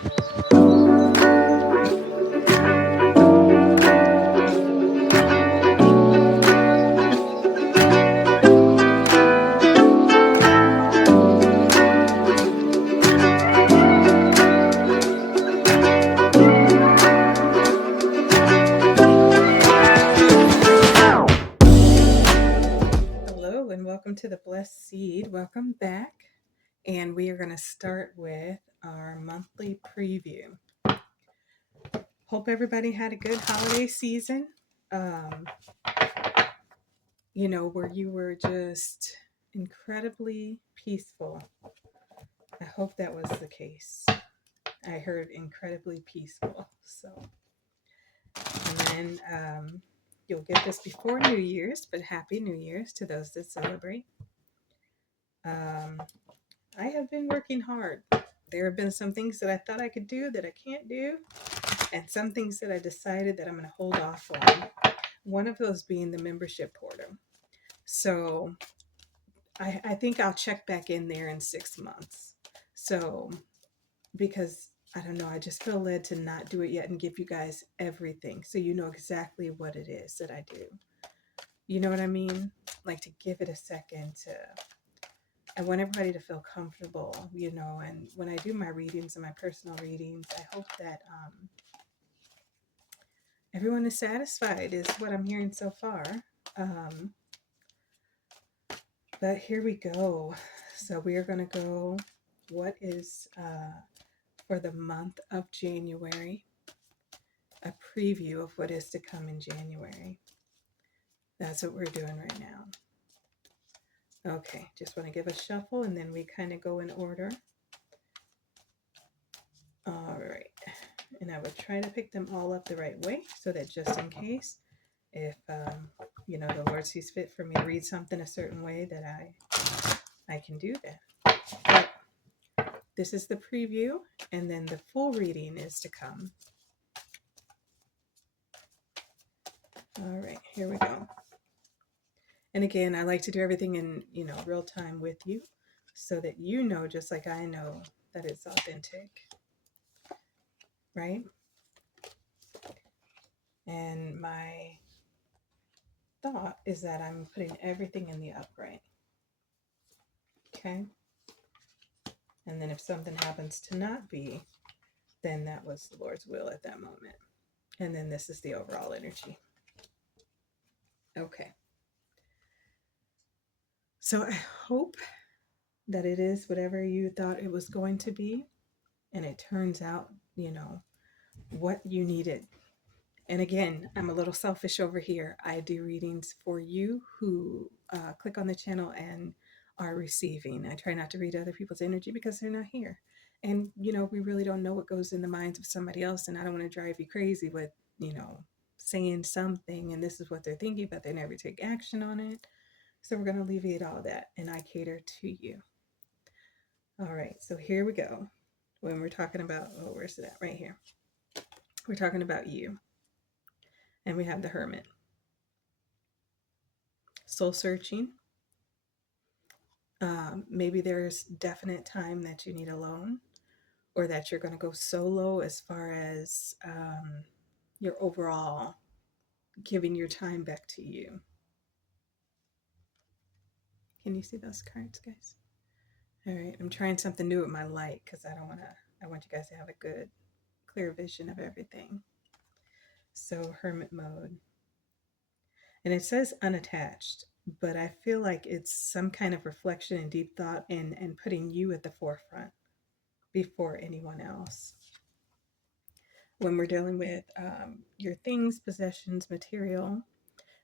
Hello and welcome to the Blessed Seed. Welcome back. And we are going to start with our monthly preview. Hope everybody had a good holiday season. Where you were just incredibly peaceful. I hope that was the case. I heard incredibly peaceful. And then you'll get this before New Year's, but Happy New Year's to those that celebrate. I have been working hard. There have been some things that I thought I could do that I can't do, and some things that I decided that I'm going to hold off on. One of those being the membership portal. So I think I'll check back in there in 6 months. So, because I don't know, I just feel led to not do it yet and give you guys everything so you know exactly what it is that I do. You know what I mean? Like to give it a second to. I want everybody to feel comfortable, and when I do my readings and my personal readings, I hope that everyone is satisfied, is what I'm hearing so far. But here we go. So we are going to go, what is for the month of January, a preview of what is to come in January. That's what we're doing right now. Okay, just want to give a shuffle and then we kind of go in order. All right. And I would try to pick them all up the right way so that just in case, if, the Lord sees fit for me to read something a certain way, that I can do that. But this is the preview, and then the full reading is to come. All right, here we go. And again, I like to do everything in, real time with you so that you know, just like I know, that it's authentic. Right? And my thought is that I'm putting everything in the upright. Okay? And then if something happens to not be, then that was the Lord's will at that moment. And then this is the overall energy. Okay. So I hope that it is whatever you thought it was going to be. And it turns out, what you needed. And again, I'm a little selfish over here. I do readings for you who click on the channel and are receiving. I try not to read other people's energy because they're not here. And, we really don't know what goes in the minds of somebody else. And I don't want to drive you crazy with, saying something and this is what they're thinking, but they never take action on it. So we're going to alleviate all that. And I cater to you. All right. So here we go. When we're talking about, where's it at? Right here. We're talking about you. And we have the Hermit. Soul searching. Maybe there's definite time that you need alone, or that you're going to go solo as far as your overall giving your time back to you. Can you see those cards, guys? All right, I'm trying something new with my light because I want you guys to have a good, clear vision of everything. So Hermit mode. And it says unattached, but I feel like it's some kind of reflection and deep thought and putting you at the forefront before anyone else. When we're dealing with your things, possessions, material,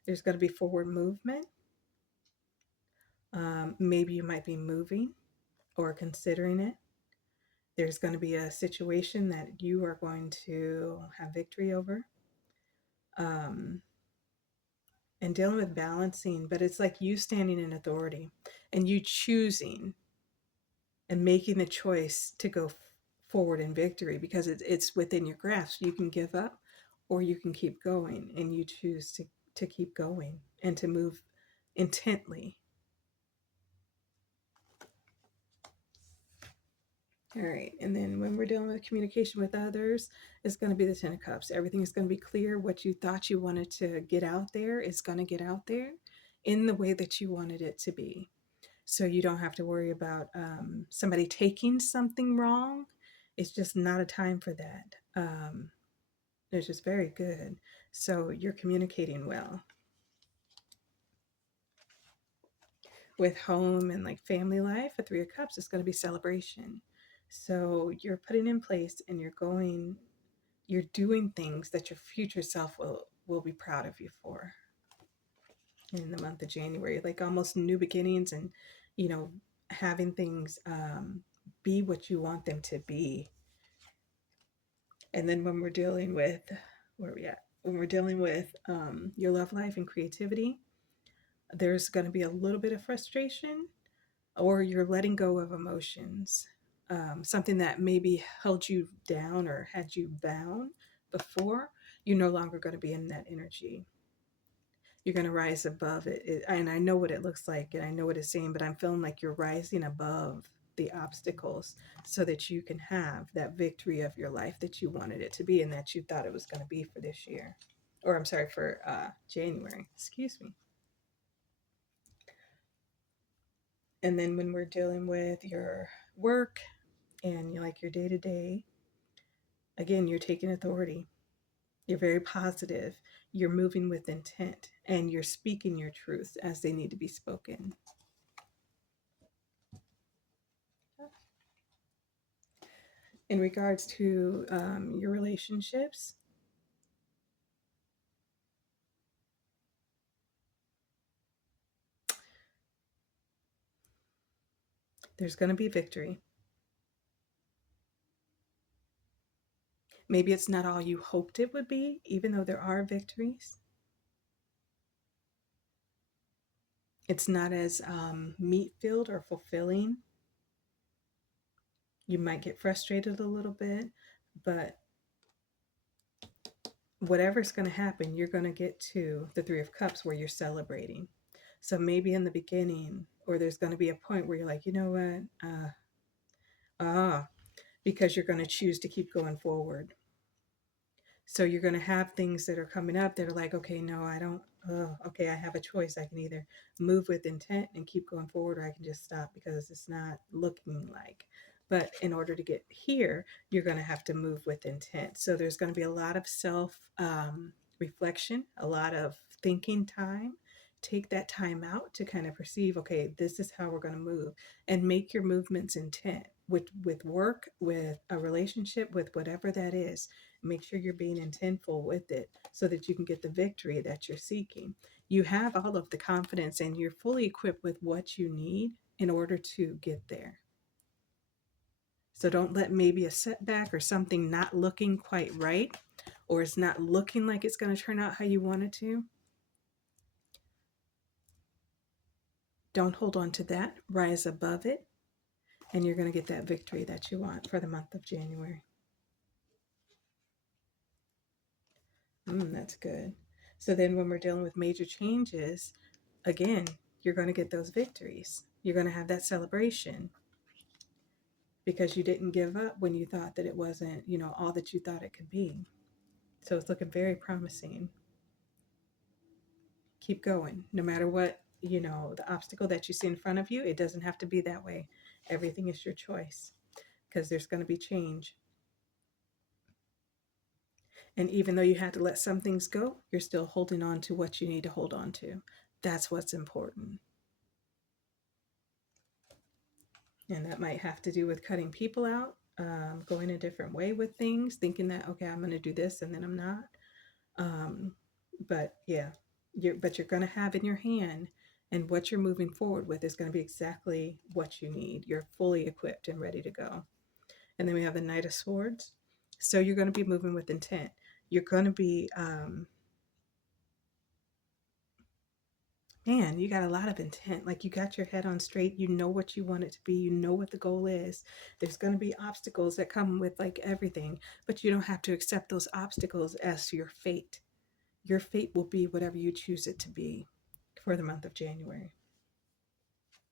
there's going to be forward movement. Maybe you might be moving or considering it. There's going to be a situation that you are going to have victory over. And dealing with balancing, but it's like you standing in authority and you choosing and making the choice to go forward in victory because it's within your grasp. You can give up or you can keep going, and you choose to keep going and to move intently. All right. And then when we're dealing with communication with others, it's going to be the Ten of Cups. Everything is going to be clear. What you thought you wanted to get out there is going to get out there in the way that you wanted it to be. So you don't have to worry about somebody taking something wrong. It's just not a time for that. It's just very good. So you're communicating well. With home and like family life, a Three of Cups is going to be celebration. So you're putting in place and you're doing things that your future self will be proud of you for in the month of January, like almost new beginnings and you know having things be what you want them to be. And then when we're dealing with where are we at? When we're dealing with your love life and creativity, there's going to be a little bit of frustration or you're letting go of emotions. Something that maybe held you down or had you bound before, you're no longer going to be in that energy. You're going to rise above it. And I know what it looks like and I know what it's saying, but I'm feeling like you're rising above the obstacles so that you can have that victory of your life that you wanted it to be and that you thought it was going to be for this year. Or I'm sorry, for January. Excuse me. And then when we're dealing with your work and you like your day to day, again, you're taking authority. You're very positive. You're moving with intent and you're speaking your truths as they need to be spoken. In regards to your relationships, there's going to be victory. Maybe it's not all you hoped it would be, even though there are victories. It's not as meat filled or fulfilling. You might get frustrated a little bit, but whatever's going to happen, you're going to get to the Three of Cups where you're celebrating. So maybe in the beginning, or there's going to be a point where you're like, you know what? Ah, because you're going to choose to keep going forward. So you're going to have things that are coming up that are like, okay, no, I don't. Oh, okay, I have a choice. I can either move with intent and keep going forward, or I can just stop because it's not looking like. But in order to get here, you're going to have to move with intent. So there's going to be a lot of self reflection, a lot of thinking time. Take that time out to kind of perceive, okay, this is how we're going to move and make your movements intent with work, with a relationship, with whatever that is. Make sure you're being intentful with it so that you can get the victory that you're seeking. You have all of the confidence and you're fully equipped with what you need in order to get there. So don't let maybe a setback or something not looking quite right or it's not looking like it's going to turn out how you want it to. Don't hold on to that. Rise above it and you're going to get that victory that you want for the month of January. That's good. So then when we're dealing with major changes, again, you're going to get those victories. You're going to have that celebration because you didn't give up when you thought that it wasn't, all that you thought it could be. So it's looking very promising. Keep going. No matter what, the obstacle that you see in front of you, it doesn't have to be that way. Everything is your choice because there's going to be change. And even though you had to let some things go, you're still holding on to what you need to hold on to. That's what's important. And that might have to do with cutting people out, going a different way with things, thinking that, okay, I'm going to do this and then I'm not. But yeah, you're going to have in your hand and what you're moving forward with is going to be exactly what you need. You're fully equipped and ready to go. And then we have the Knight of Swords. So you're going to be moving with intent. You're going to be man, you got a lot of intent. Like you got your head on straight. You know what you want it to be. You know what the goal is. There's going to be obstacles that come with like everything, but you don't have to accept those obstacles as your fate. Your fate will be whatever you choose it to be for the month of January.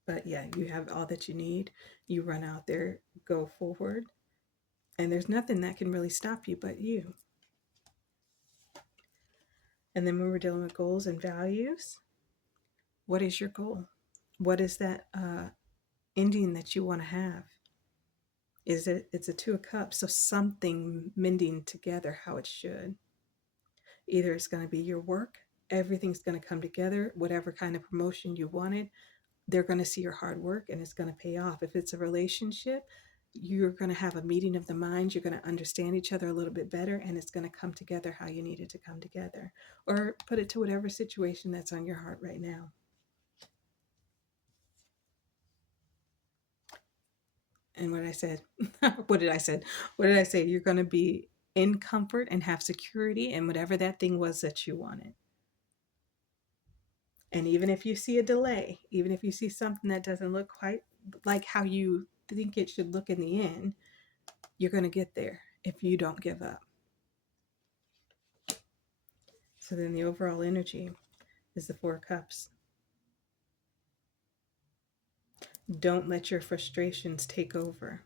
But yeah, you have all that you need. You run out there, go forward, and there's nothing that can really stop you but you. And then when we're dealing with goals and values, what is your goal? What is that ending that you want to have? Is it? It's a two of cups, so something mending together how it should. Either it's going to be your work, everything's going to come together, whatever kind of promotion you wanted, they're going to see your hard work and it's going to pay off. If it's a relationship, you're going to have a meeting of the minds. You're going to understand each other a little bit better and it's going to come together how you need it to come together. Or put it to whatever situation that's on your heart right now. And what I said, what did I say? What did I say? You're going to be in comfort and have security in whatever that thing was that you wanted. And even if you see a delay, even if you see something that doesn't look quite like how you think it should look in the end, you're going to get there if you don't give up. So then the overall energy is the Four Cups. Don't let your frustrations take over.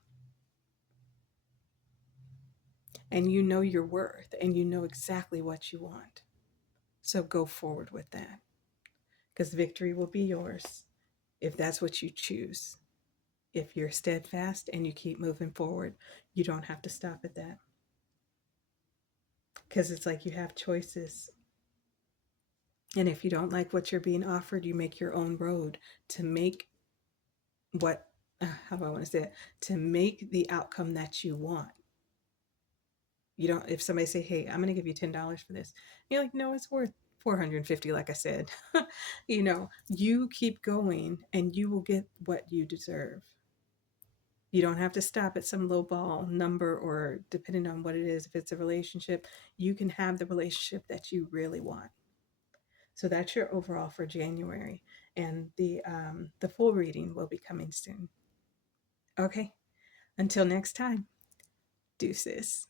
And you know your worth and you know exactly what you want. So go forward with that because victory will be yours if that's what you choose. If you're steadfast and you keep moving forward, you don't have to stop at that. Because it's like you have choices. And if you don't like what you're being offered, you make your own road to make what, how do I want to say it? To make the outcome that you want. You don't, if somebody say, hey, I'm going to give you $10 for this, you're like, no, it's worth 450, like I said. You keep going and you will get what you deserve. You don't have to stop at some low ball number or depending on what it is. If it's a relationship, you can have the relationship that you really want. So that's your overall for January, and the full reading will be coming soon. Okay, until next time, deuces.